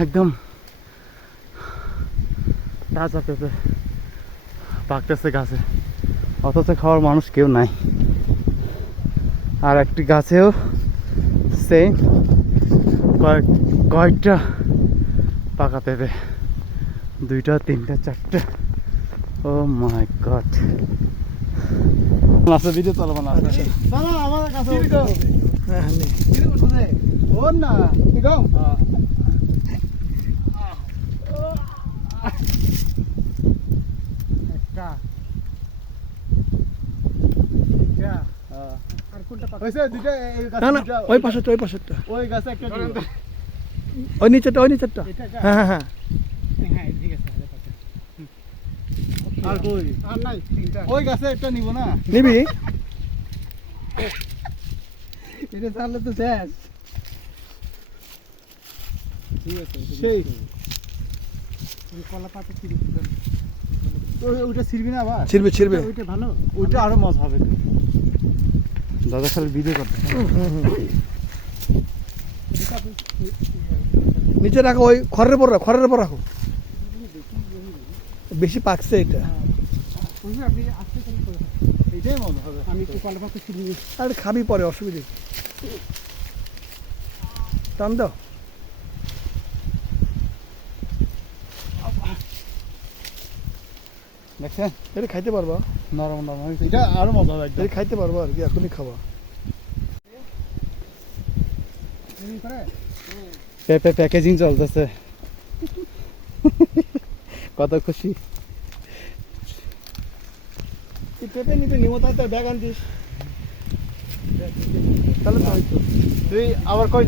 একদম তাজা পেঁপে পাকতেছে গাছে, অথচ খাওয়ার মানুষ কেউ নাই। আর একটি গাছেও সেম কয়েকটা পাকা পেঁপে, 2টা 3টা 4টা। ও মাই গড, আচ্ছা ভিডিও চালাবো না আমার কাছে ওর না ওই পাশেরটা ওই পাশেরটা ওই গাছে একটা ওই নিচেরটা ওই নিচেরটা। হ্যাঁ হ্যাঁ হ্যাঁ আর কই আর নাই, ওই গাছে একটা নিব না, নিবি? এটা তাহলে তো শেষ। ঠিক আছে সেই কলা পাতা ছিড়ে ওইটা ছিড়বি না আবার? ছিড়বে ছিড়বে, ওইটা ভালো, ওইটা আরো মজা হবে। দাদা খালি ভিডিও করতে নিচে রাখো, ওই খড়ের উপর রাখো, খড়ের উপর রাখো, বেশি পাকছে এটা। এইটাই মজা হবে। আমি একটু কলা পাতা ছিড়বি আর খাবি পরে, অসুবিধে টান দাও। দেখছেন, এটা খাইতে পারবা, নরম নরম, এটা আরো মজা হবে। এটা খাইতে পারবা আর কি, এখনই খাবা। পেঁপে প্যাকেজিং চলতেছে, কত খুশি। পেঁপে নিতে নিমো, তাই তোর ব্যাগ আনতিস তাহলে তো হয়তো। তুই আবার কই